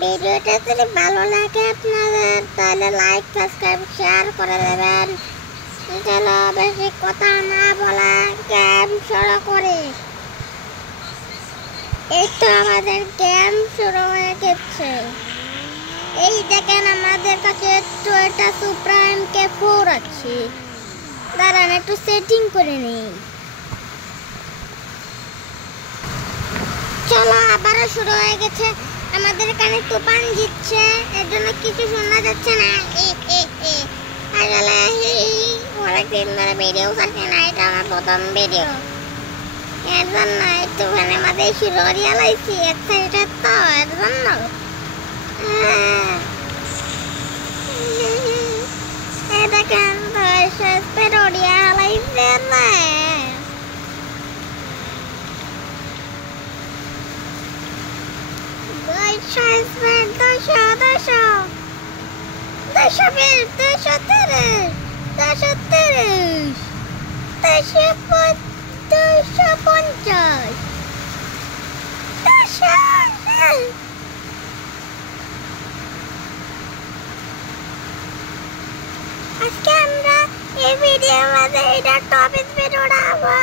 ভিডিওটা যদি ভালো লাগে আপনাদের তাহলে লাইক সাবস্ক্রাইব শেয়ার করে দেবেন। চলো বেশি কথা না বলে গেম শুরু করি। এই তো আমাদের গেম শুরু হয়ে গেছে। এই দেখেন আমাদের কাছে একটু এটা সুপ্রাইম K4 আছে। দাঁড়ান একটু সেটিং করে নিই। চলো আবারও শুরু হয়ে গেছে। আমাদের এখানে তুফান জিতছে, এর জন্য কিছু শোনা যাচ্ছে না। আসলে অনেকদিন ধরে ভিডিও করছি না, এটা আমার প্রথম ভিডিও, এর জন্য একটুখানি আমাদের শুরু করিয়া লাইছি এক্সাইটেড তো, এর জন্য দেখেন পেরোডিয়া লাইছে না। আজকে আমরা এই ভিডিওর মধ্যে এটা টপ স্পিড উড়াবো।